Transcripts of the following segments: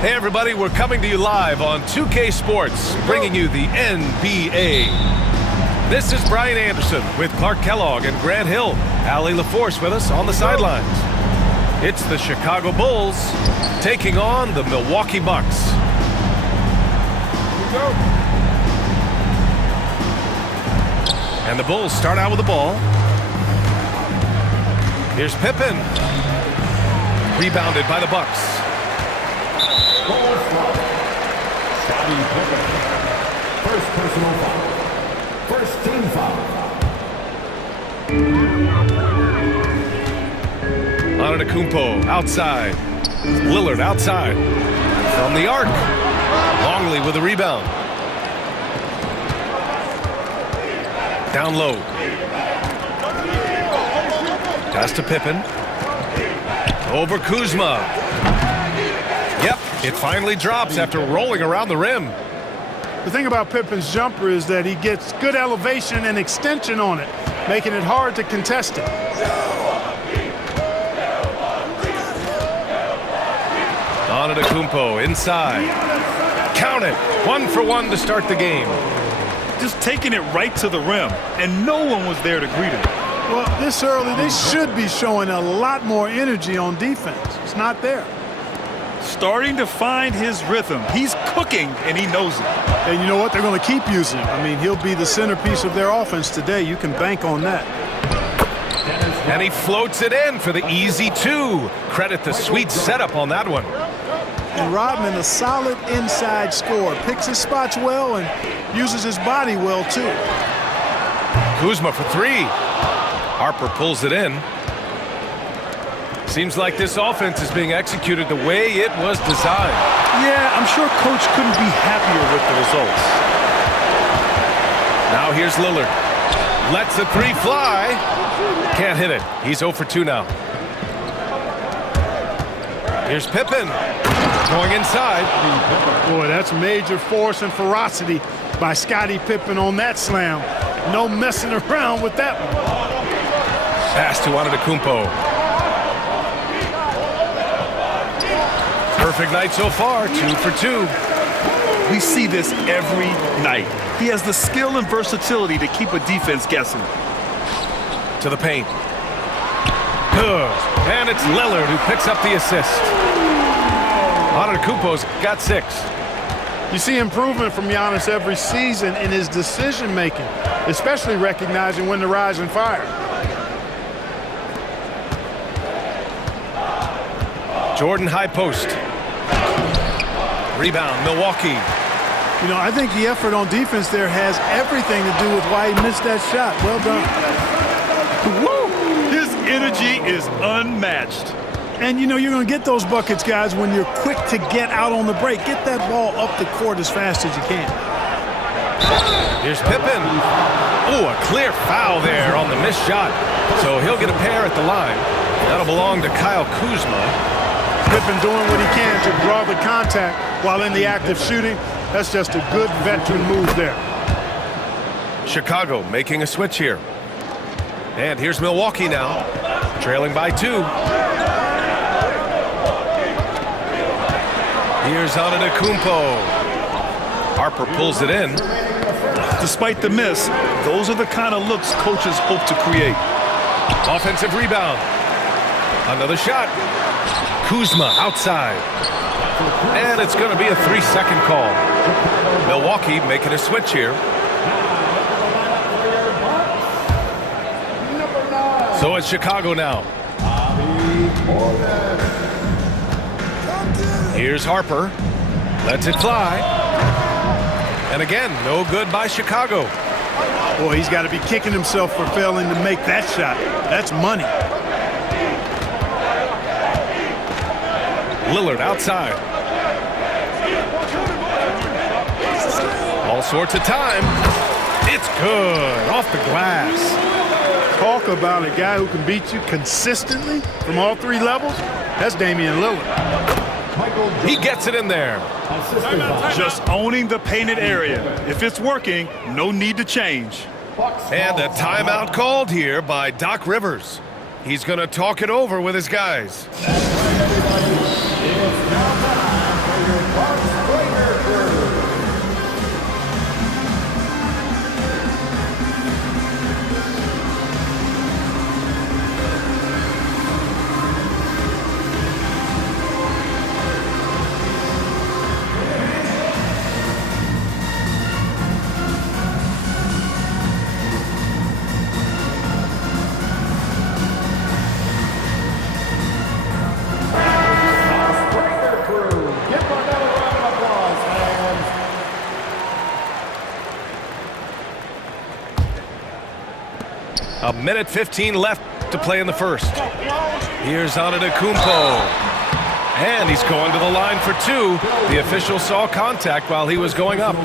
Hey everybody, we're coming to you live on 2K Sports, bringing you the NBA. This is Brian Anderson with Clark Kellogg and Grant Hill. Allie LaForce with us on the sidelines. It's the Chicago Bulls taking on the Milwaukee Bucks. And the Bulls start out with the ball. Here's Pippen. Rebounded by the Bucks. Scottie Pippen. First personal foul. First team foul. Antetokounmpo outside. Lillard outside. From the arc. Longley with a rebound. Down low. Pass to Pippen. Over Kuzma. Yep, it finally drops after rolling around the rim. The thing about Pippen's jumper is that he gets good elevation and extension on it, making it hard to contest it. Antetokounmpo inside. Count it. 1 for 1 to start the game. Just taking it right to the rim, and no one was there to greet him. Well, this early, they should be showing a lot more energy on defense. It's not there. Starting to find his rhythm. He's cooking, and he knows it. And you know what? They're going to keep using him. I mean, he'll be the centerpiece of their offense today. You can bank on that. And he floats it in for the easy 2. Credit the sweet setup on that one. And Rodman, a solid inside scorer. Picks his spots well and uses his body well, too. Kuzma for 3. Harper pulls it in. Seems like this offense is being executed the way it was designed. Yeah, I'm sure Coach couldn't be happier with the results. Now here's Lillard. Lets the 3 fly. Can't hit it. He's 0 for 2 now. Here's Pippen. Going inside. Boy, that's major force and ferocity by Scottie Pippen on that slam. No messing around with that one. Pass to Antetokounmpo. Perfect night so far, 2 for 2. We see this every night. He has the skill and versatility to keep a defense guessing. To the paint. Good. And it's Lillard who picks up the assist. Antetokounmpo's got 6. You see improvement from Giannis every season in his decision-making, especially recognizing when to rise and fire. Jordan high post. Rebound, Milwaukee. You know, I think the effort on defense there has everything to do with why he missed that shot. Well done. Woo! His energy is unmatched. And, you know, you're going to get those buckets, guys, when you're quick to get out on the break. Get that ball up the court as fast as you can. Here's Pippen. Oh, a clear foul there on the missed shot. So he'll get a pair at the line. That'll belong to Kyle Kuzma. Pippen doing what he can to draw the contact while in the act of shooting. That's just a good veteran move there. Chicago making a switch here. And here's Milwaukee now, trailing by 2. Here's Antetokounmpo. Harper pulls it in. Despite the miss, those are the kind of looks coaches hope to create. Offensive rebound. Another shot. Kuzma outside. And it's going to be a 3-second call. Milwaukee making a switch here. So it's Chicago now. Here's Harper. Lets it fly. And again, no good by Chicago. Boy, he's got to be kicking himself for failing to make that shot. That's money. Lillard outside. All sorts of time. It's good. Off the glass. Talk about a guy who can beat you consistently from all 3 levels. That's Damian Lillard. He gets it in there. Just owning the painted area. If it's working, no need to change. And a timeout called here by Doc Rivers. He's going to talk it over with his guys. A minute 15 left to play in the first. Here's Antetokounmpo. And he's going to the line for two. The official saw contact while he was going up.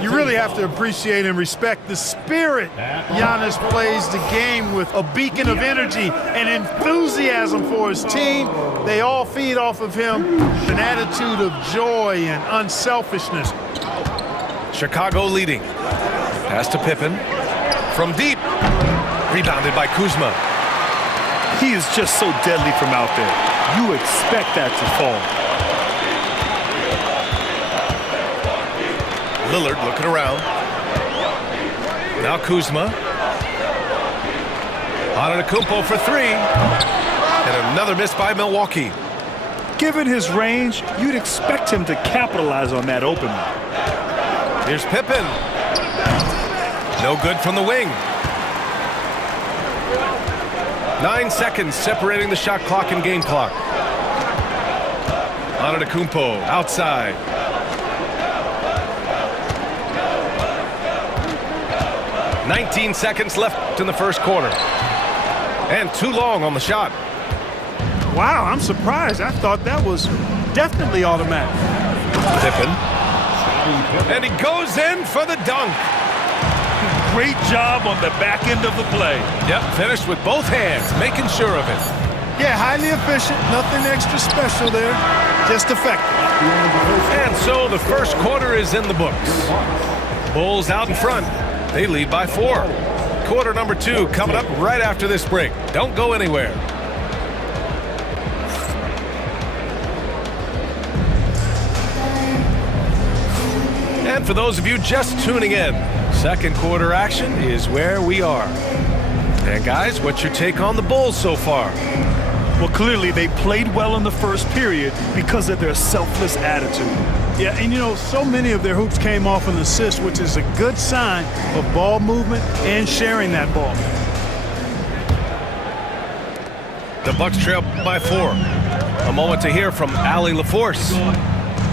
You really have to appreciate and respect the spirit Giannis plays the game with, a beacon of energy and enthusiasm for his team. They all feed off of him, an attitude of joy and unselfishness. Chicago leading. Pass to Pippen. From deep. Rebounded by Kuzma. He is just so deadly from out there. You expect that to fall. Lillard looking around. Now Kuzma. Antetokounmpo for three. And another miss by Milwaukee. Given his range, you'd expect him to capitalize on that opening. Here's Pippen. No good from the wing. 9 seconds separating the shot clock and game clock. Antetokounmpo outside. "19 seconds left in the first quarter. And too long on the shot. Wow, I'm surprised. I thought that was definitely automatic. Pippen. And he goes in for the dunk. Great job on the back end of the play. Yep, finished with both hands, making sure of it. Yeah, highly efficient. Nothing extra special there. Just effective. And so the first quarter is in the books. Bulls out in front. They lead by 4. Quarter number 2 coming up right after this break. Don't go anywhere. And for those of you just tuning in, second quarter action is where we are. And guys, what's your take on the Bulls so far? Well, clearly they played well in the first period because of their selfless attitude. Yeah, and you know, so many of their hoops came off an assist, which is a good sign of ball movement and sharing that ball. The Bucks trail by 4. A moment to hear from Allie LaForce.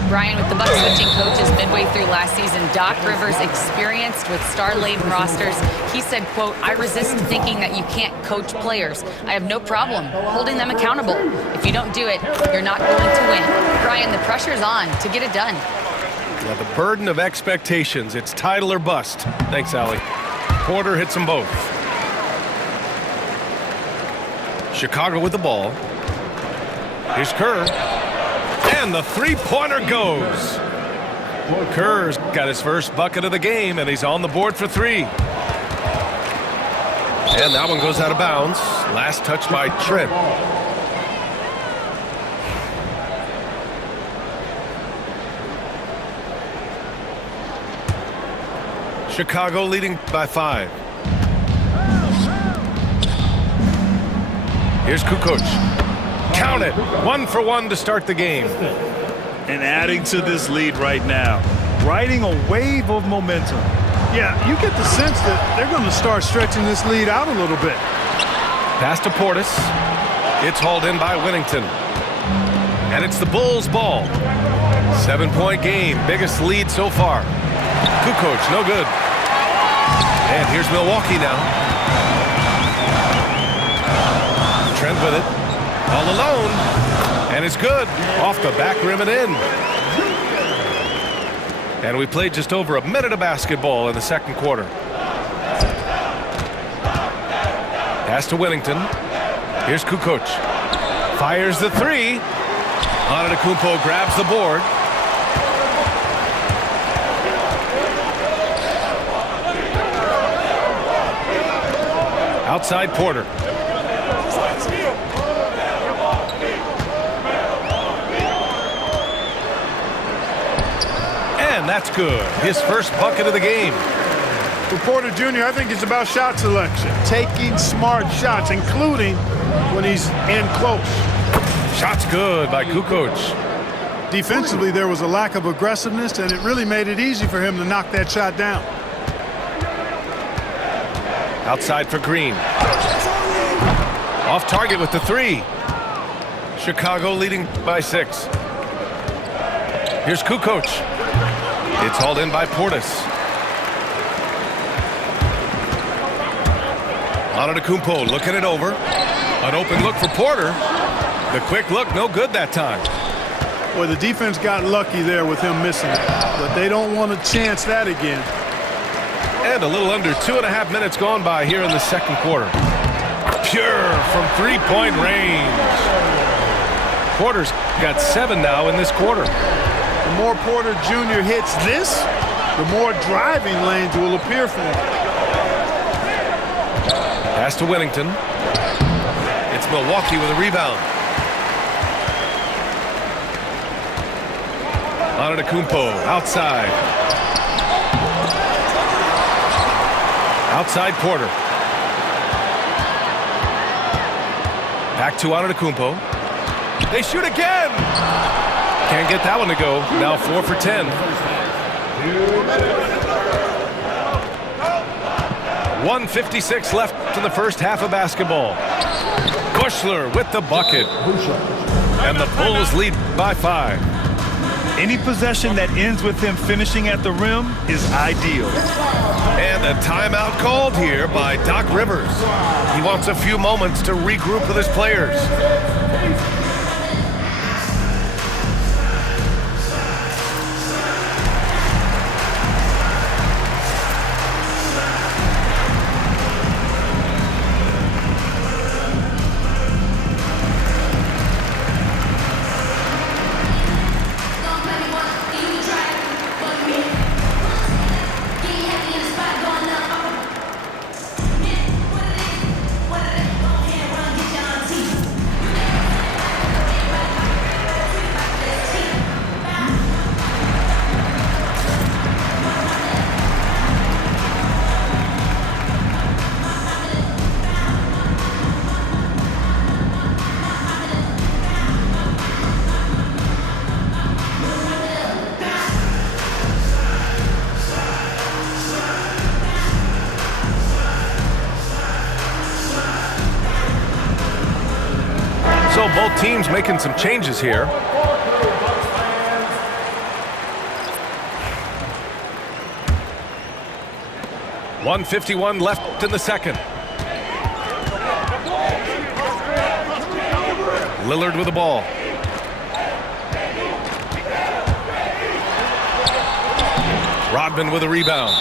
Brian, with the Bucks switching coaches midway through last season, Doc Rivers, experienced with star-laden rosters, he said, quote, "I resist thinking that you can't coach players. I have no problem holding them accountable. If you don't do it, you're not going to win." Brian, the pressure's on to get it done. Yeah, the burden of expectations. It's title or bust. Thanks, Allie. Porter hits them both. Chicago with the ball. Here's Kerr. And the three-pointer goes. Kerr's got his first bucket of the game, and he's on the board for 3. And that one goes out of bounds. Last touch by Trent. Chicago leading by 5. Here's Kukoc. Count it. 1 for 1 to start the game. And adding to this lead right now, riding a wave of momentum. Yeah, you get the sense that they're going to start stretching this lead out a little bit. Pass to Portis. It's hauled in by Whittington. And it's the Bulls' ball. 7-point game. Biggest lead so far. Kukoc, no good. And here's Milwaukee now. Trent with it. All alone. And it's good. Off the back rim and in. And we played just over a minute of basketball in the second quarter. Pass to Whittington. Here's Kukoc. Fires the 3. Antetokounmpo grabs the board. Outside Porter. And that's good. His first bucket of the game. For Porter Jr., I think it's about shot selection. Taking smart shots, including when he's in close. Shot's good by Kukoc. Defensively, there was a lack of aggressiveness, and it really made it easy for him to knock that shot down. Outside for Green. Off target with the 3. Chicago leading by 6. Here's Kukoc. It's hauled in by Portis. Antetokounmpo looking it over. An open look for Porter. The quick look, no good that time. Well, the defense got lucky there with him missing it, but they don't want to chance that again. And a little under 2.5 minutes gone by here in the second quarter. Pure from three-point range. Porter's got 7 now in this quarter. The more Porter Jr. hits this, the more driving lanes will appear for him. Pass to Whittington. It's Milwaukee with a rebound. Antetokounmpo outside. Outside Porter. Back to Antetokounmpo. They shoot again. Can't get that one to go. Now 4 for 10. 1:56 left in the first half of basketball. Buechler with the bucket. And the Bulls lead by 5. Any possession that ends with him finishing at the rim is ideal. And a timeout called here by Doc Rivers. He wants a few moments to regroup with his players. So both teams making some changes here. .151 left in the second. Lillard with the ball. Rodman with a rebound.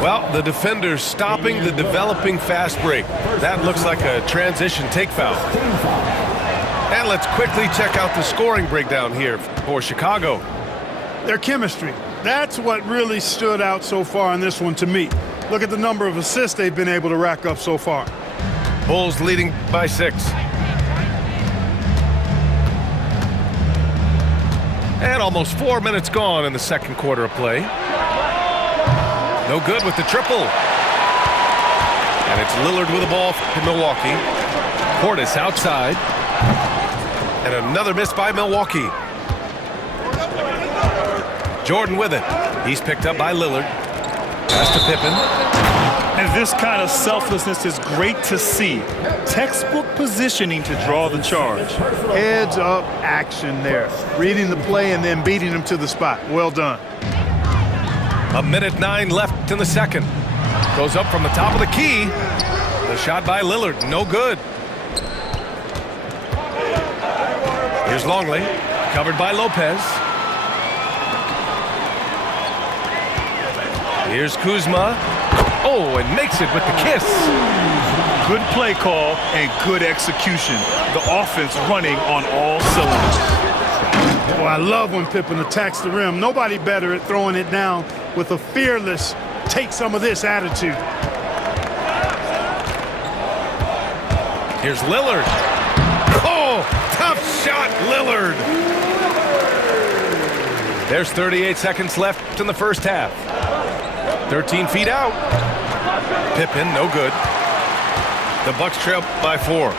Well, the defender's stopping the developing fast break. That looks like a transition take foul. And let's quickly check out the scoring breakdown here for Chicago. Their chemistry. That's what really stood out so far in this one to me. Look at the number of assists they've been able to rack up so far. Bulls leading by 6. And almost 4 minutes gone in the second quarter of play. No good with the triple. And it's Lillard with the ball for Milwaukee. Portis outside. And another miss by Milwaukee. Jordan with it. He's picked up by Lillard. Pass to Pippen. And this kind of selflessness is great to see. Textbook positioning to draw the charge. Heads up action there. Reading the play and then beating him to the spot. Well done. 1:09 left in the second. Goes up from the top of the key. The shot by Lillard, no good. Here's Longley, covered by Lopez. Here's Kuzma. Oh, and makes it with the kiss. Good play call and good execution. The offense running on all cylinders. Well, I love when Pippen attacks the rim. Nobody better at throwing it down with a fearless, take some of this attitude. Here's Lillard. Oh, tough shot, Lillard. There's 38 seconds left in the first half. 13 feet out. Pippen, no good. The Bucks trail by 4.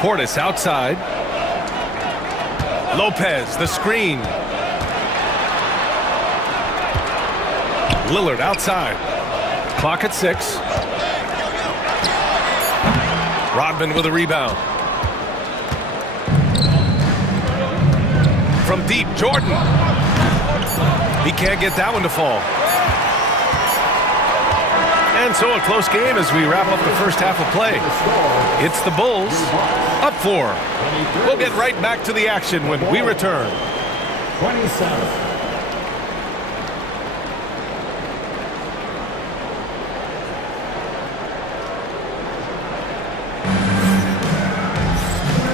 Portis outside. Lopez, the screen. Lillard outside. Clock at 6. Rodman with a rebound. From deep, Jordan. He can't get that one to fall. And so a close game as we wrap up the first half of play. It's the Bulls up 4. We'll get right back to the action when we return. 27.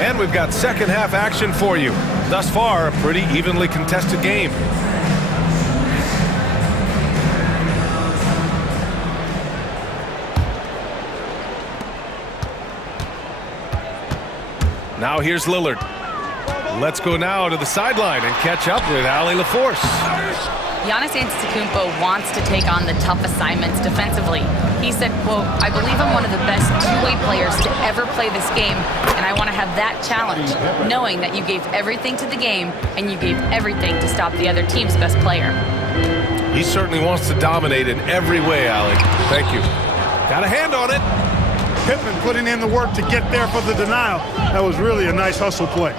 And we've got second half action for you. Thus far, a pretty evenly contested game. Now here's Lillard. Let's go now to the sideline and catch up with Allie LaForce. Giannis Antetokounmpo wants to take on the tough assignments defensively. He said, quote, "I believe I'm one of the best two-way players to ever play this game, and I want to have that challenge, knowing that you gave everything to the game and you gave everything to stop the other team's best player." He certainly wants to dominate in every way, Allie. Thank you. Got a hand on it. Pippen putting in the work to get there for the denial. That was really a nice hustle play.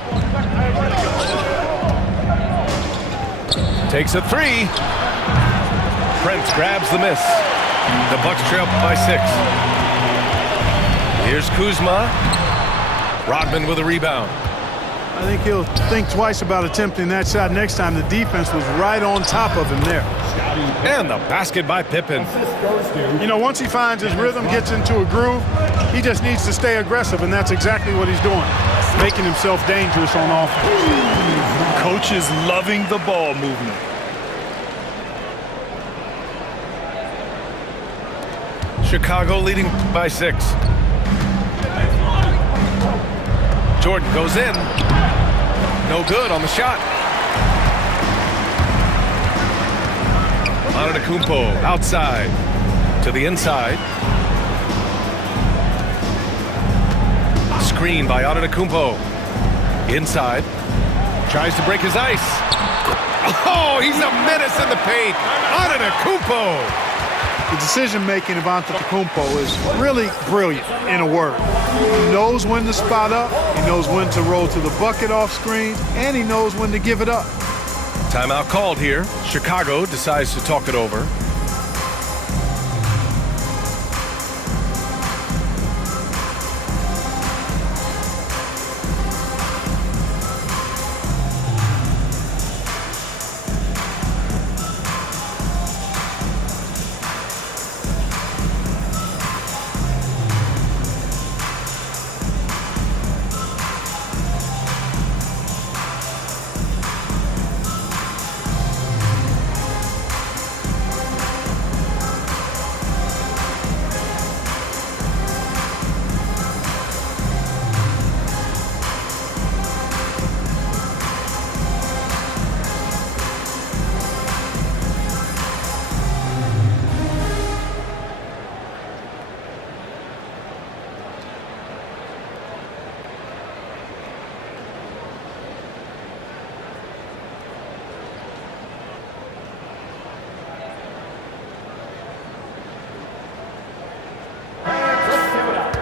Takes a three. Prince grabs the miss. The Bucks trail by 6. Here's Kuzma. Rodman with a rebound. I think he'll think twice about attempting that shot next time. The defense was right on top of him there. And the basket by Pippen. You know, once he finds his rhythm, gets into a groove, he just needs to stay aggressive, and that's exactly what he's doing, making himself dangerous on offense. Coach is loving the ball movement. Chicago leading by 6. Jordan goes in. No good on the shot. Antetokounmpo outside to the inside. Screen by Antetokounmpo. Inside. Tries to break his ice. Oh, he's a menace in the paint. Antetokounmpo. The decision-making of Antetokounmpo is really brilliant, in a word. He knows when to spot up, he knows when to roll to the bucket off screen, and he knows when to give it up. Timeout called here. Chicago decides to talk it over.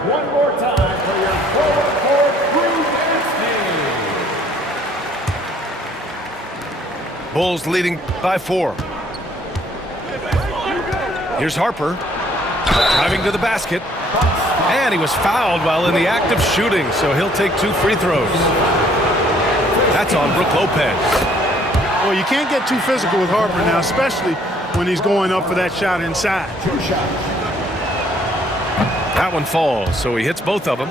One more time for your forward court Drew Bankston. Bulls leading by 4. Here's Harper. Driving to the basket. And he was fouled while in the act of shooting, so he'll take 2 free throws. That's on Brook Lopez. Well, you can't get too physical with Harper now, especially when he's going up for that shot inside. 2 shots. That one falls, so he hits both of them.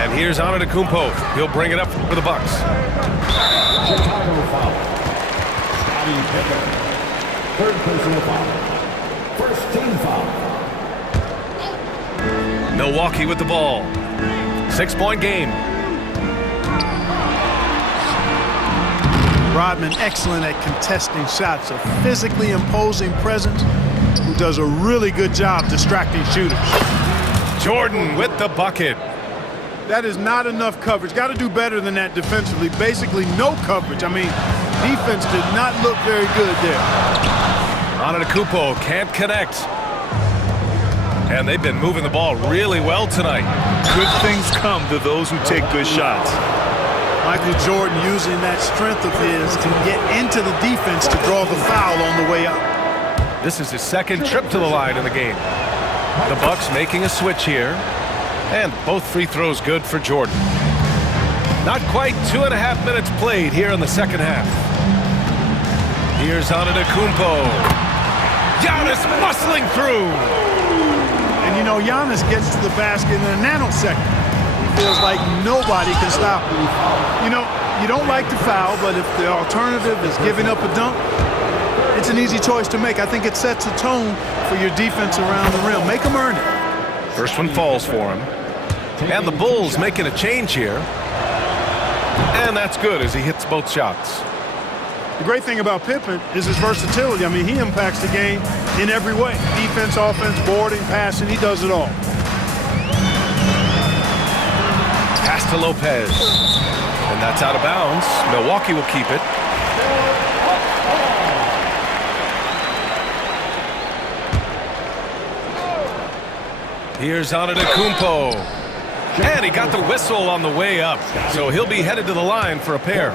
And here's Antetokounmpo. He'll bring it up for the Bucks. Chicago foul. Scottie Pippen. 3rd personal foul. 1st team foul. Milwaukee with the ball. 6-point game. Rodman excellent at contesting shots, a physically imposing presence who does a really good job distracting shooters. Jordan with the bucket. That is not enough coverage. Got to do better than that defensively. Basically no coverage. I mean, defense did not look very good there. Antetokounmpo can't connect. And they've been moving the ball really well tonight. Good things come to those who take good shots. Michael Jordan using that strength of his to get into the defense to draw the foul on the way up. This is his second trip to the line in the game. The Bucks making a switch here. And both free throws good for Jordan. Not quite 2.5 minutes played here in the second half. Here's Antetokounmpo. Giannis muscling through. And you know, Giannis gets to the basket in a nanosecond. He feels like nobody can stop him. You know, you don't like to foul, but if the alternative is giving up a dunk, it's an easy choice to make. I think it sets a tone for your defense around the rim. Make them earn it. First one falls for him. And the Bulls making a change here. And that's good as he hits both shots. The great thing about Pippen is his versatility. I mean, he impacts the game in every way. Defense, offense, boarding, passing, he does it all. Pass to Lopez. And that's out of bounds. Milwaukee will keep it. Here's Antetokounmpo. And he got the whistle on the way up. So he'll be headed to the line for a pair.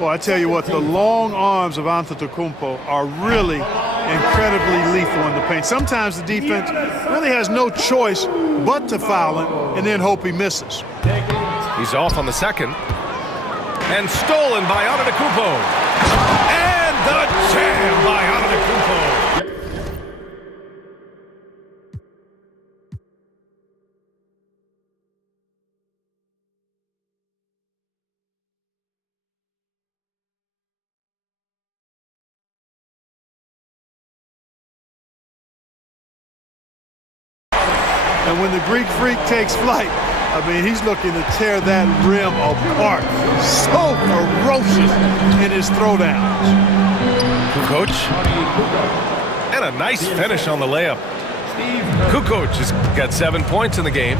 Well, I tell you what, the long arms of Antetokounmpo are really incredibly lethal in the paint. Sometimes the defense really has no choice but to foul him and then hope he misses. He's off on the second. And stolen by Antetokounmpo. And the jam by Antetokounmpo. And when the Greek Freak takes flight, I mean, he's looking to tear that rim apart. So ferocious in his throwdowns. Kukoc. And a nice finish on the layup. Kukoc has got 7 points in the game.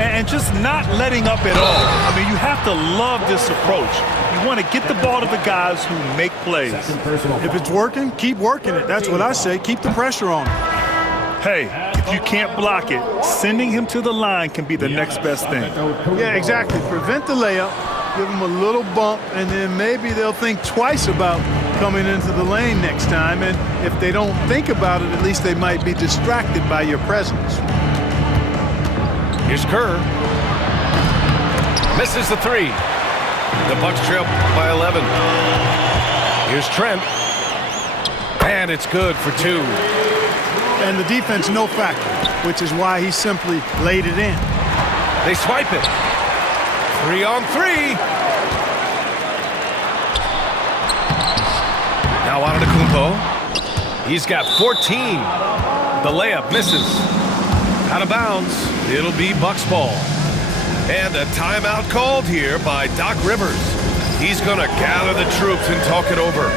And just not letting up at all. I mean, you have to love this approach. You want to get the ball to the guys who make plays. If it's working, keep working it. That's what I say. Keep the pressure on him. Hey, if you can't block it, sending him to the line can be the next best thing. Yeah, exactly. Prevent the layup, give them a little bump, and then maybe they'll think twice about coming into the lane next time. And if they don't think about it, at least they might be distracted by your presence. Here's Kerr. Misses the three. The Bucks trail by 11. Here's Trent. And it's good for two. And the defense no factor, which is why he simply laid it in. They swipe it. 3 on 3. Now Antetokounmpo. He's got 14. The layup misses. Out of bounds. It'll be Bucks ball. And a timeout called here by Doc Rivers. He's going to gather the troops and talk it over.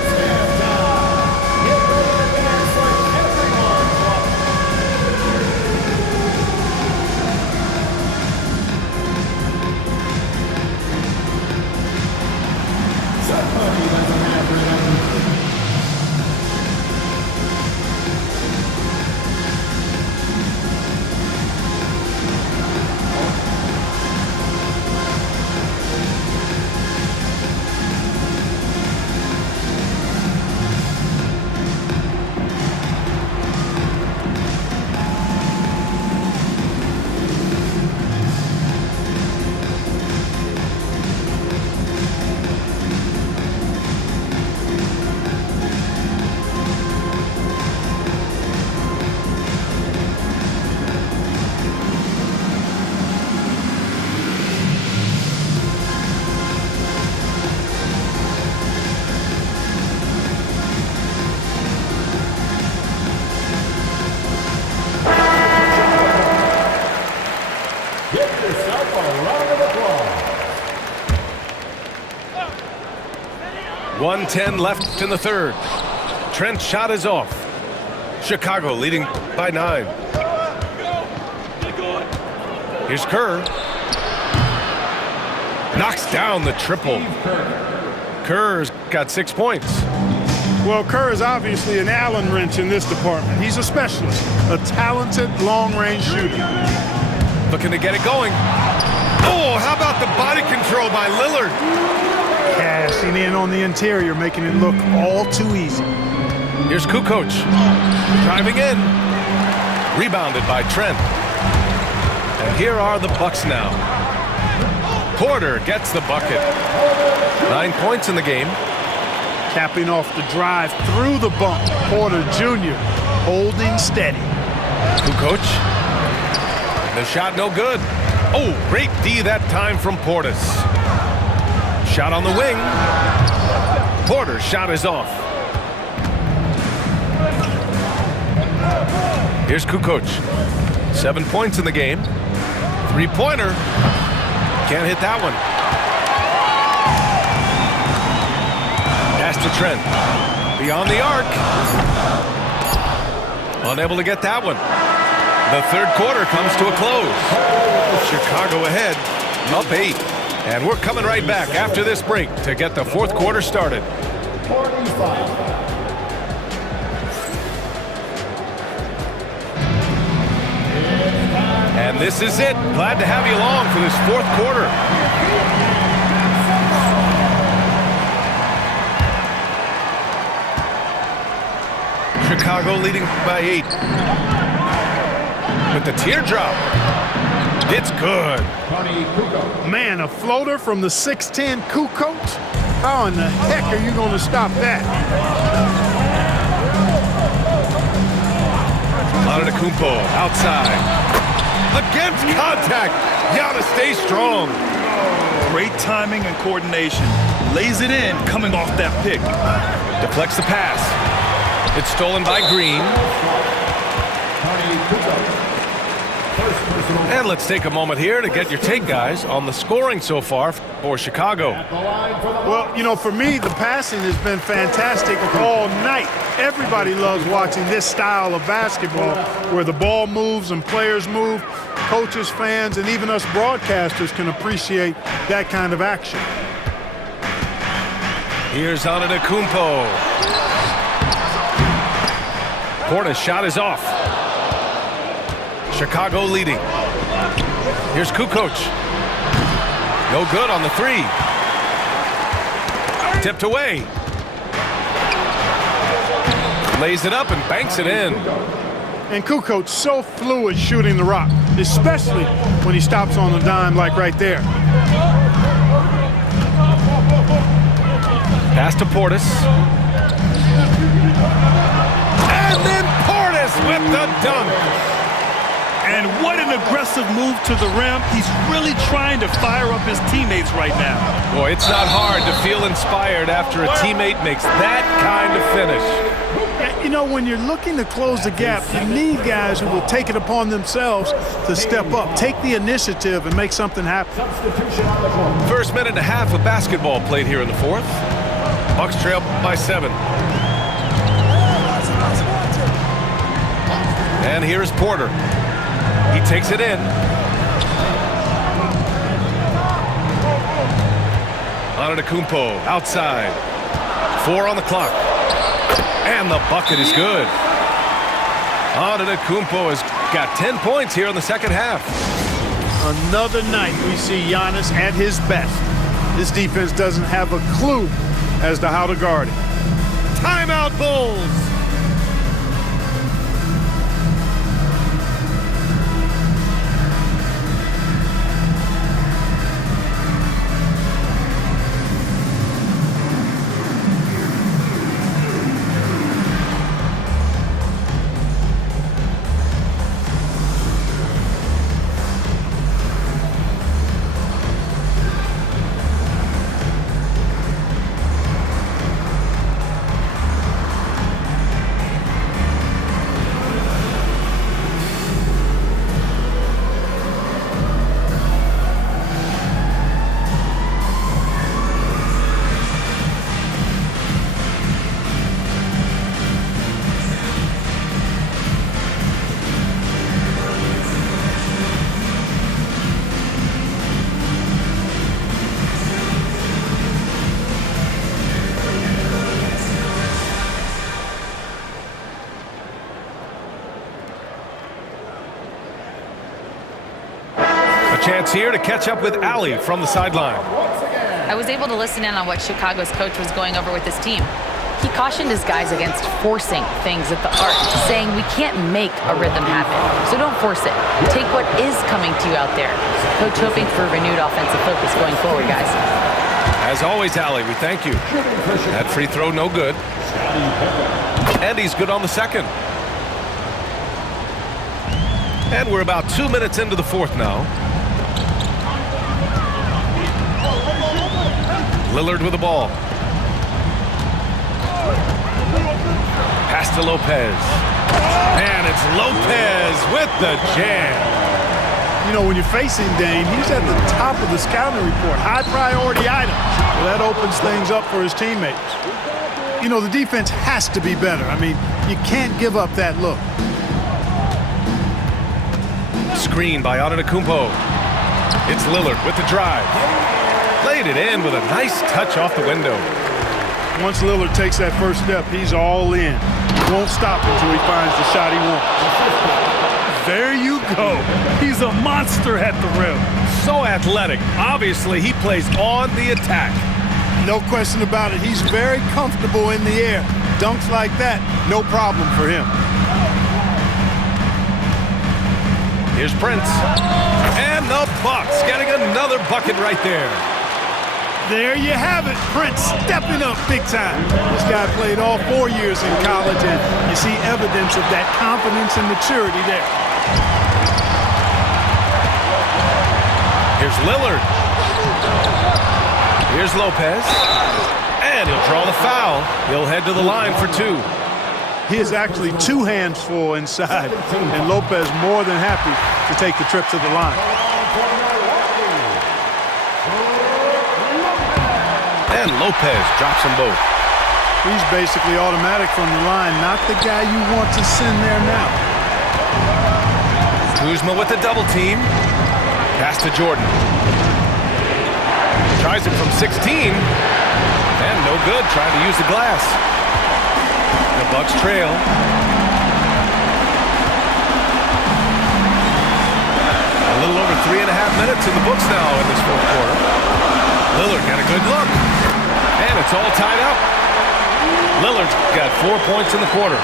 Give yourself a round of applause. 1:10 left in the third. Trent's shot is off. Chicago leading by 9. Here's Kerr. Knocks down the triple. Kerr's got 6 points. Well, Kerr is obviously an Allen wrench in this department. He's a specialist, a talented long-range shooter. Looking to get it going. Oh, how about the body control by Lillard? Cashing in on the interior, making it look all too easy. Here's Kukoc. Driving in. Rebounded by Trent. And here are the Bucks now. Porter gets the bucket. 9 points in the game. Capping off the drive through the bump, Porter Jr. holding steady. Kukoc. The shot no good. Oh, great D that time from Portis. Shot on the wing. Porter's shot is off. Here's Kukoc. 7 points in the game. 3-pointer. Can't hit that one. Pass to Trent. Beyond the arc. Unable to get that one. The third quarter comes to a close. Chicago ahead, up 8. And we're coming right back after this break to get the fourth quarter started. 45. And this is it. Glad to have you along for this fourth quarter. Chicago leading by 8. With the teardrop. It's good. Man, a floater from the 6'10" Kukoc? How in the heck are you going to stop that? Antetokounmpo outside. Against contact. Giannis stays strong. Great timing and coordination. Lays it in coming off that pick. Deflects the pass. It's stolen by Green. And let's take a moment here to get your take, guys, on the scoring so far for Chicago. Well, you know, for me, the passing has been fantastic all night. Everybody loves watching this style of basketball where the ball moves and players move. Coaches, fans, and even us broadcasters can appreciate that kind of action. Here's Antetokounmpo. Porter's shot is off. Chicago leading. Here's Kukoc. No good on the 3. Tipped away. Lays it up and banks it in. And Kukoc so fluid shooting the rock, especially when he stops on the dime like right there. Pass to Portis. And then Portis with the dunk. And what an aggressive move to the rim. He's really trying to fire up his teammates right now. Boy, it's not hard to feel inspired after a teammate makes that kind of finish. You know, when you're looking to close the gap, you need guys who will take it upon themselves to step up, take the initiative, and make something happen. First minute and a half of basketball played here in the fourth. Bucks trail by 7. And here's Porter. He takes it in. Antetokounmpo outside. 4 on the clock. And the bucket is good. Antetokounmpo has got 10 points here in the second half. Another night we see Giannis at his best. This defense doesn't have a clue as to how to guard it. Timeout, Bulls. Chance here to catch up with Allie from the sideline. I was able to listen in on what Chicago's coach was going over with his team. He cautioned his guys against forcing things at the arc, saying we can't make a rhythm happen, so don't force it. Take what is coming to you out there. Coach hoping for renewed offensive focus going forward, guys. As always, Allie, we thank you. That free throw, no good. And he's good on the second. And we're about 2 minutes into the fourth now. Lillard with the ball. Pass to Lopez. And it's Lopez with the jam. You know, when you're facing Dame, he's at the top of the scouting report. High priority item. Well, that opens things up for his teammates. You know, the defense has to be better. I mean, you can't give up that look. Screen by Antetokounmpo. It's Lillard with the drive. Played it in with a nice touch off the window. Once Lillard takes that first step, he's all in. He won't stop until he finds the shot he wants. There you go. He's a monster at the rim. So athletic. Obviously, he plays on the attack. No question about it. He's very comfortable in the air. Dunks like that, no problem for him. Here's Prince. And the Bucks getting another bucket right there. There you have it. Prince stepping up big time. This guy played all 4 years in college, and you see evidence of that confidence and maturity there. Here's Lillard. Here's Lopez. And he'll draw the foul. He'll head to the line for two. He is actually 2 hands full inside, and Lopez more than happy to take the trip to the line. And Lopez drops them both. He's basically automatic from the line, not the guy you want to send there now. Kuzma with the double team. Pass to Jordan. Tries it from 16. And no good, trying to use the glass. The Bucks trail. A little over 3.5 minutes in the books now in this fourth quarter. Lillard got a good look. And it's all tied up. Lillard's got 4 points in the quarter.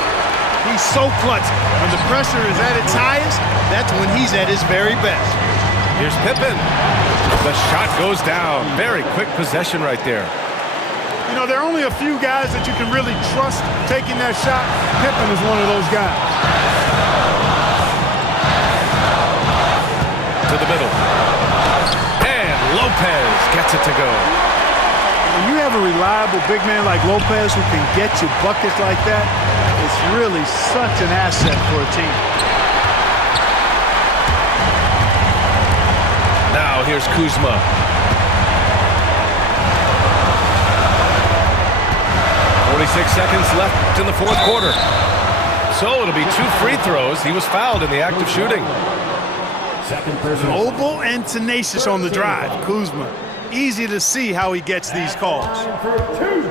He's so clutch. When the pressure is at its highest, that's when he's at his very best. Here's Pippen. The shot goes down. Very quick possession right there. You know, there are only a few guys that you can really trust taking that shot. Pippen is one of those guys. To the middle. And Lopez gets it to go. When you have a reliable big man like Lopez who can get you buckets like that, it's really such an asset for a team. Now here's Kuzma. Seconds left in the fourth quarter. So it'll be 2 free throws. He was fouled in the act of shooting. Mobile and tenacious on the drive. Kuzma. Easy to see how he gets these calls. For 2,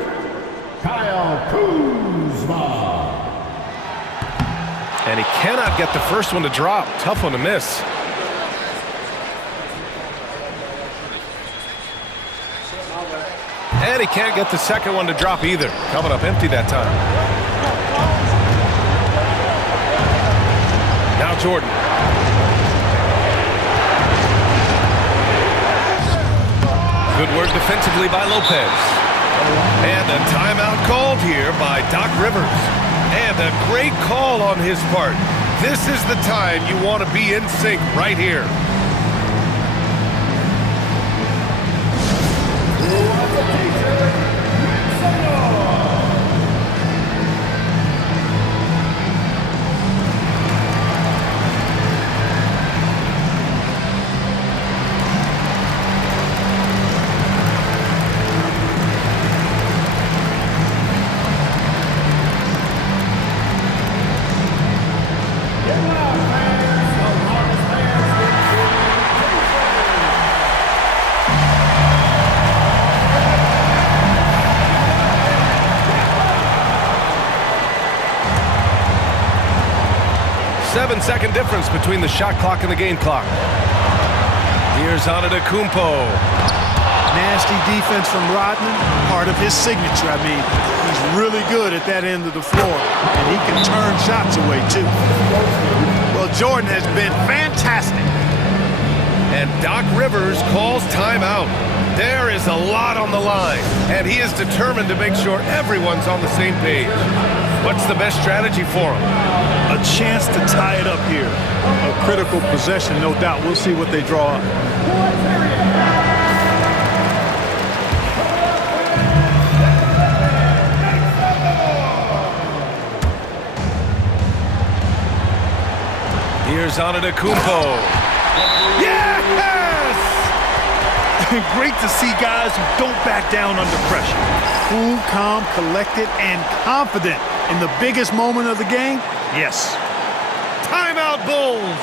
Kyle Kuzma. And he cannot get the first one to drop. Tough one to miss. And he can't get the second one to drop either. Coming up empty that time. Now Jordan. Good work defensively by Lopez. And a timeout called here by Doc Rivers. And a great call on his part. This is the time you want to be in sync right here. Seven-second difference between the shot clock and the game clock. Here's Antetokounmpo. Nasty defense from Rodman, part of his signature. I mean, he's really good at that end of the floor, and he can turn shots away, too. Well, Jordan has been fantastic. And Doc Rivers calls timeout. There is a lot on the line, and he is determined to make sure everyone's on the same page. What's the best strategy for him? A chance to tie it up here. A critical possession, no doubt. We'll see what they draw up. Here's Antetokounmpo. Yes! Great to see guys who don't back down under pressure. Cool, calm, collected, and confident in the biggest moment of the game? Yes. Timeout, Bulls!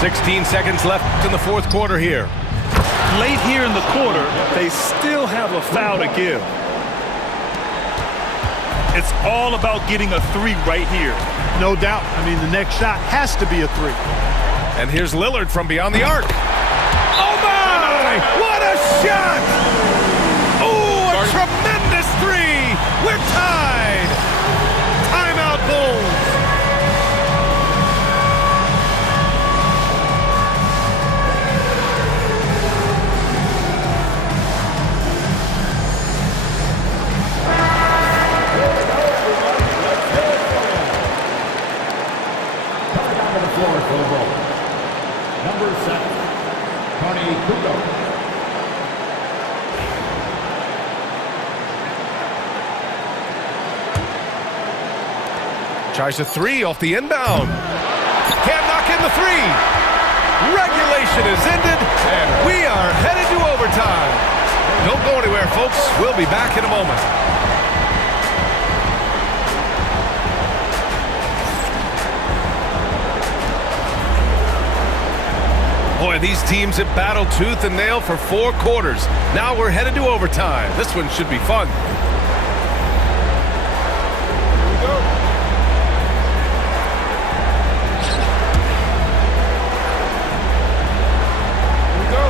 "16 seconds left in the fourth quarter here. Late here in the quarter, they still have a foul to give. It's all about getting a three right here. No doubt. I mean, the next shot has to be a three. And here's Lillard from beyond the arc. Oh, my! What a shot! Oh, a tremendous three! We're tied! Timeout, Bulls! Number 7, Tony Kukoc. Tries a three off the inbound. Can't knock in the three. Regulation is ended, and we are headed to overtime. Don't go anywhere, folks. We'll be back in a moment. Boy, these teams have battled tooth and nail for 4 quarters. Now we're headed to overtime. This one should be fun. Here we go. Here we go.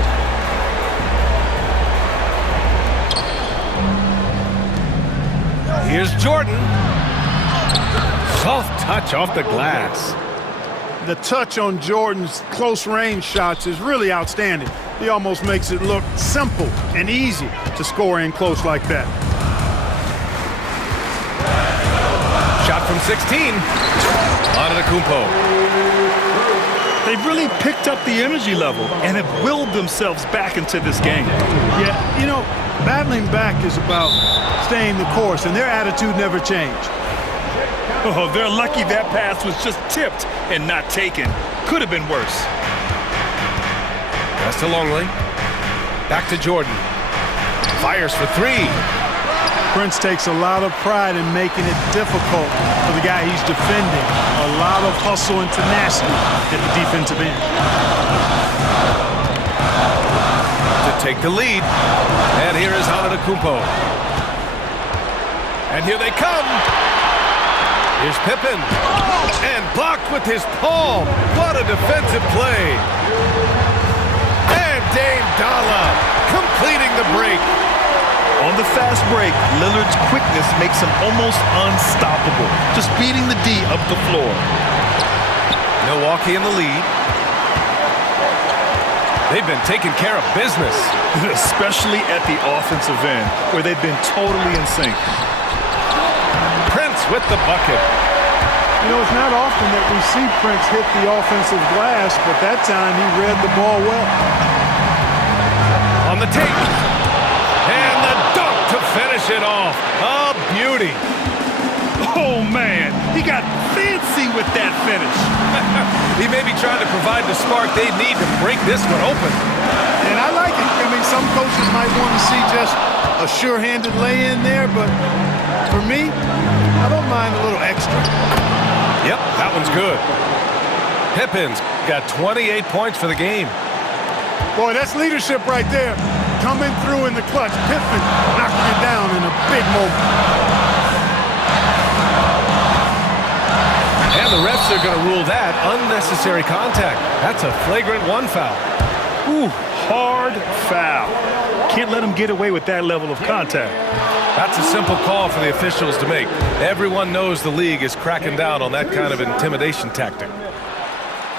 Here's Jordan. Soft touch off the glass. The touch on Jordan's close-range shots is really outstanding. He almost makes it look simple and easy to score in close like that. Shot from 16. Antetokounmpo. They've really picked up the energy level and have willed themselves back into this game. Yeah, you know, battling back is about staying the course, and their attitude never changed. Oh, they're lucky that pass was just tipped and not taken. Could have been worse. Pass to Longley. Back to Jordan. Fires for 3. Prince takes a lot of pride in making it difficult for the guy he's defending. A lot of hustle and tenacity at the defensive end. To take the lead. And here is Antetokounmpo. And here they come. Here's Pippen. And blocked with his palm. What a defensive play. And Dame Dalla completing the break. On the fast break, Lillard's quickness makes him almost unstoppable, just beating the D up the floor. Milwaukee in the lead. They've been taking care of business. Especially at the offensive end, where they've been totally in sync. Prince with the bucket. You know, it's not often that we see Prince hit the offensive glass, but that time he read the ball well. On the take. And the dunk to finish it off. A beauty. Oh, man. He got fancy with that finish. He may be trying to provide the spark they need to break this one open. And I like it. I mean, some coaches might want to see just a sure-handed lay-in there, but for me, I don't mind a little extra. Yep, that one's good. Pippen's got 28 points for the game. Boy, that's leadership right there. coming through in the clutch. Pippen knocking it down in a big moment. And the refs are going to rule that unnecessary contact. That's a flagrant 1 foul. Ooh, hard foul. Can't let him get away with that level of contact. That's a simple call for the officials to make. Everyone knows the league is cracking down on that kind of intimidation tactic.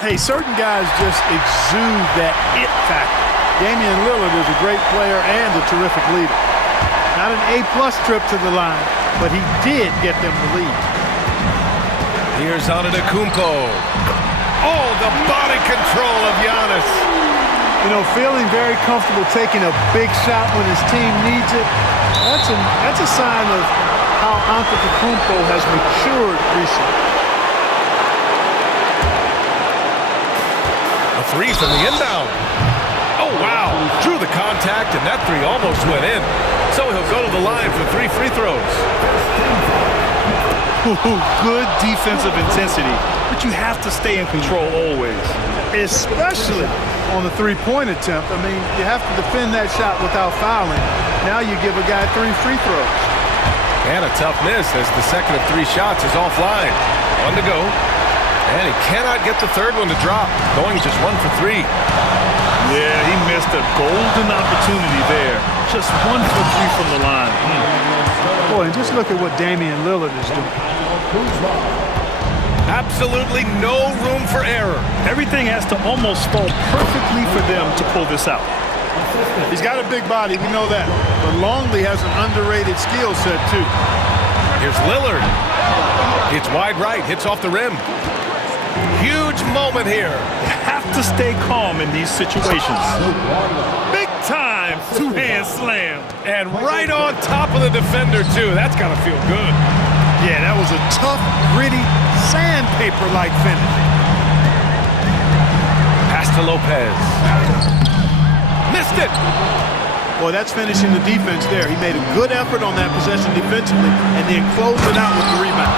Hey, certain guys just exude that it factor. Damian Lillard is a great player and a terrific leader. Not an A-plus trip to the line, but he did get them the lead. Here's Antetokounmpo. Oh, the body control of Giannis. You know, feeling very comfortable taking a big shot when his team needs it. That's a sign of how Antetokounmpo has matured recently. A three from the inbound. Oh, wow. Drew the contact, and that three almost went in. So he'll go to the line for 3 free throws. Good defensive intensity, but you have to stay in control always. Especially on the three-point attempt. I mean, you have to defend that shot without fouling. Now you give a guy 3 free throws. And a tough miss as the second of 3 shots is offline. 1 to go. And he cannot get the third one to drop. Going just 1 for 3. Yeah, he missed a golden opportunity there. Just 1 for 3 from the line. Boy, and just look at what Damian Lillard is doing. Absolutely no room for error. Everything has to almost fall perfectly for them to pull this out. He's got a big body, we know that. But Longley has an underrated skill set, too. Here's Lillard. It's wide right, hits off the rim. Huge moment here. You have to stay calm in these situations. Big time two-hand slam. And right on top of the defender, too. That's got to feel good. Yeah, that was a tough, gritty, sandpaper-like finish. Pass to Lopez. Missed it. Boy, that's finishing the defense there. He made a good effort on that possession defensively and then closed it out with the rebound.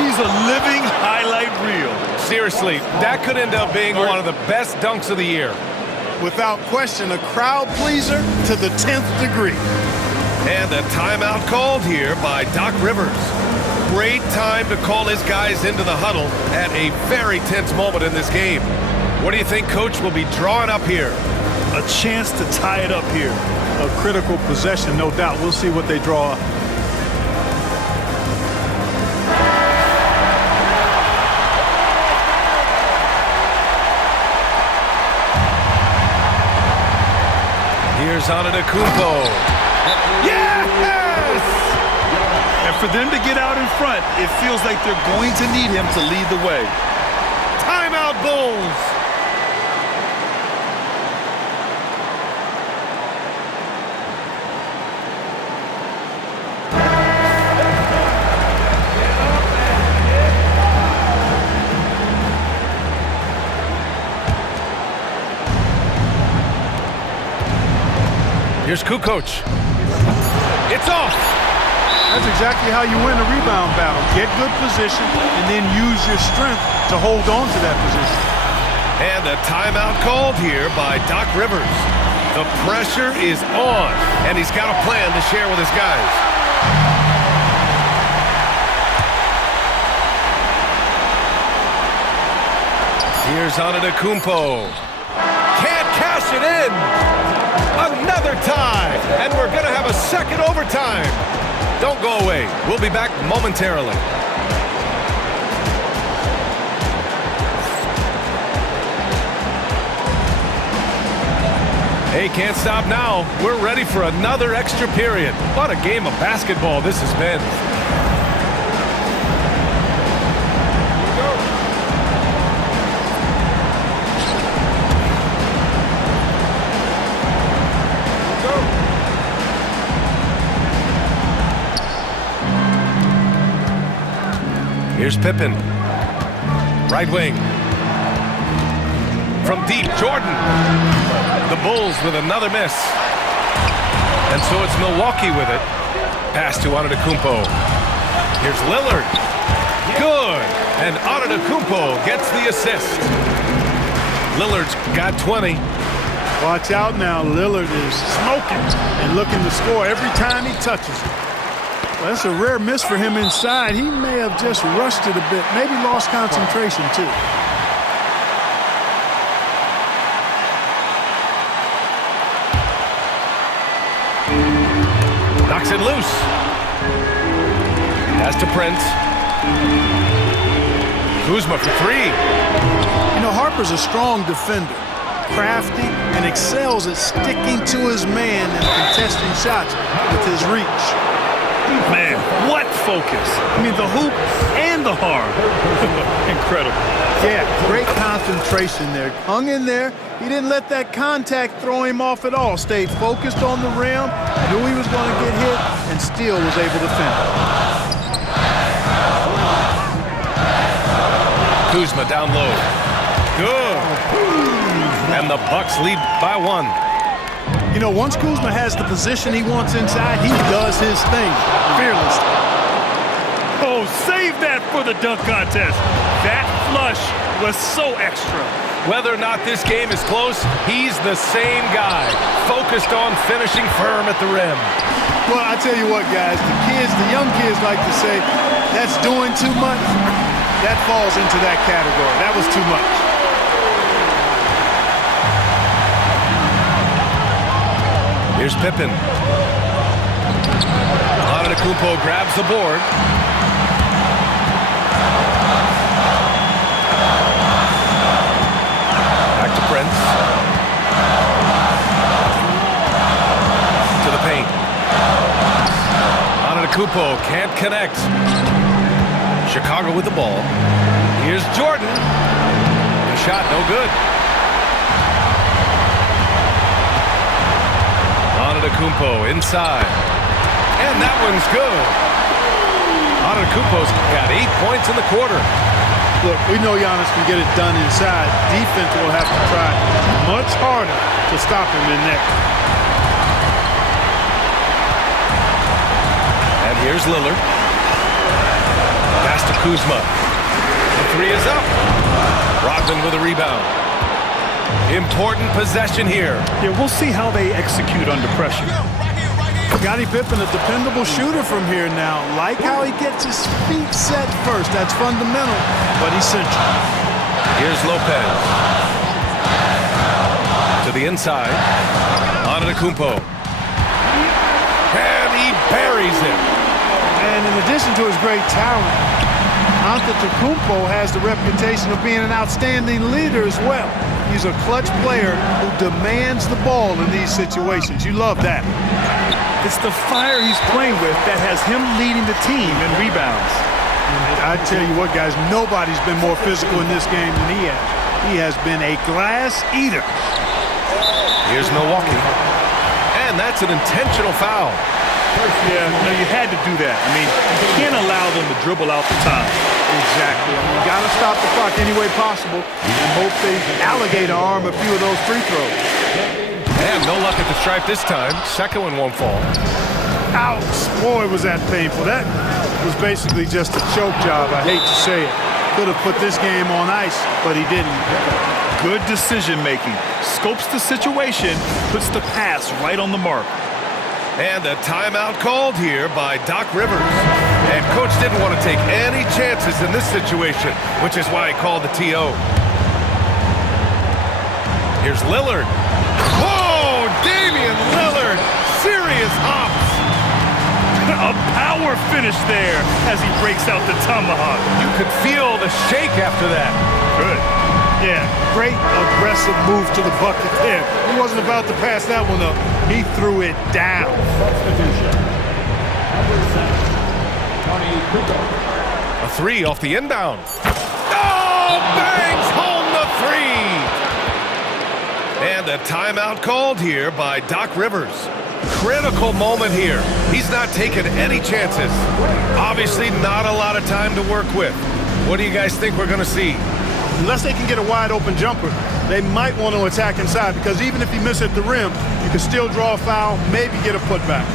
He's a living highlight reel. Seriously, that could end up being one of the best dunks of the year. Without question, a crowd pleaser to the 10th degree. And a timeout called here by Doc Rivers. Great time to call his guys into the huddle at a very tense moment in this game. What do you think Coach will be drawing up here? A chance to tie it up here. A critical possession, no doubt. We'll see what they draw up. Here's Antetokounmpo. Yes! And for them to get out in front, it feels like they're going to need him to lead the way. Timeout, Bulls! Here's Kukoc. It's off. That's exactly how you win a rebound battle. Get good position and then use your strength to hold on to that position. And a timeout called here by Doc Rivers. The pressure is on, and he's got a plan to share with his guys. Here's Antetokounmpo. Can't cash it in. Another tie, and we're going to have a second overtime. Don't go away. We'll be back momentarily. Hey, can't stop now. We're ready for another extra period. What a game of basketball this has been. Here's Pippen. Right wing. From deep, Jordan. The Bulls with another miss. And so it's Milwaukee with it. Pass to Antetokounmpo. Here's Lillard. Good. And Antetokounmpo gets the assist. Lillard's got 20. Watch out now. Lillard is smoking and looking to score every time he touches it. Well, that's a rare miss for him inside. He may have just rushed it a bit, maybe lost concentration too. Knocks it loose. Pass to Prince. Kuzma for three. You know, Harper's a strong defender, crafty, and excels at sticking to his man and contesting shots with his reach. Man, what focus. I mean, the hoop and the harm. Incredible. Yeah, great concentration there. Hung in there. He didn't let that contact throw him off at all. Stayed focused on the rim, knew he was going to get hit, and still was able to finish. Kuzma down low. Good. And the Bucks lead by one. You know, once Kuzma has the position he wants inside, he does his thing fearlessly. Oh, save that for the dunk contest. That flush was so extra. Whether or not this game is close, he's the same guy, focused on finishing firm at the rim. Well, I tell you what, guys, the young kids like to say, that's doing too much. That falls into that category. That was too much. Here's Pippen. Antetokounmpo grabs the board. Back to Prince. To the paint. Antetokounmpo can't connect. Chicago with the ball. Here's Jordan. The shot no good. Antetokounmpo inside. And that one's good. Antetokounmpo's got 8 points in the quarter. Look, we know Giannis can get it done inside. Defense will have to try much harder to stop him in there. And here's Lillard. Pass to Kuzma. The three is up. Brogdon with a rebound. Important possession here. Yeah, we'll see how they execute under pressure. Scottie Pippen, a dependable shooter from here now. Like how he gets his feet set first. That's fundamental, but essential. Here's Lopez. To the inside. Antetokounmpo. And he buries him. And in addition to his great talent, Antetokounmpo has the reputation of being an outstanding leader as well. He's a clutch player who demands the ball in these situations. You love that. It's the fire he's playing with that has him leading the team in rebounds. I tell you what, guys, nobody's been more physical in this game than he has. He has been a glass eater. Here's Milwaukee. And that's an intentional foul. Yeah, no, you had to do that. I mean, you can't allow them to dribble out the time. Exactly. You got to stop the clock any way possible and hope they alligator arm a few of those free throws. And no luck at the stripe this time. Second one won't fall. Ouch. Boy, was that painful. That was basically just a choke job. I hate to say it. Could have put this game on ice, but he didn't. Good decision-making. Scopes the situation, puts the pass right on the mark. And a timeout called here by Doc Rivers. And coach didn't want to take any chances in this situation, which is why he called the TO. Here's Lillard. Whoa, Damian Lillard. Serious hops. A power finish there as he breaks out the tomahawk. You could feel the shake after that. Good. Yeah, great aggressive move to the bucket there. He wasn't about to pass that one up. He threw it down. A three off the inbound. Oh, bangs home the three. And a timeout called here by Doc Rivers. Critical moment here. He's not taking any chances. Obviously not a lot of time to work with. What do you guys think we're going to see? Unless they can get a wide open jumper, they might want to attack inside because even if you miss at the rim, you can still draw a foul, maybe get a putback.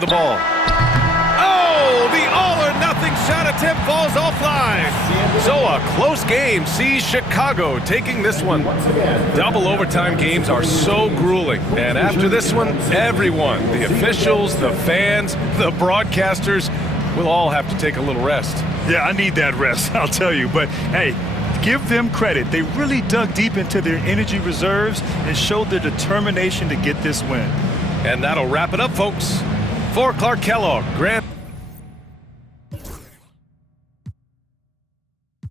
with the ball. Oh, the all-or-nothing shot attempt falls offline. So a close game sees Chicago taking this one. Double overtime games are so grueling. And after this one, everyone, the officials, the fans, the broadcasters, will all have to take a little rest. Yeah, I need that rest, I'll tell you. But, hey, give them credit. They really dug deep into their energy reserves and showed their determination to get this win. And that'll wrap it up, folks. For Clark Kellogg, Grant